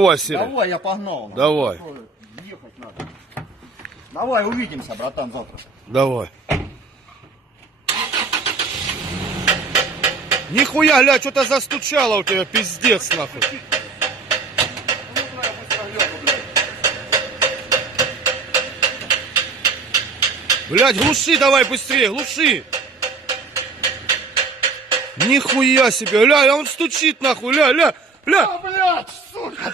Давай, Серый. Давай, я погнал. Давай. Ехать надо. Давай, увидимся, братан, завтра. Давай. Нихуя, ля, что-то застучало у тебя, пиздец, нахуй. Блядь, глуши давай быстрее, глуши. Нихуя себе, ля, он стучит, нахуй, ля. А, блядь, сука!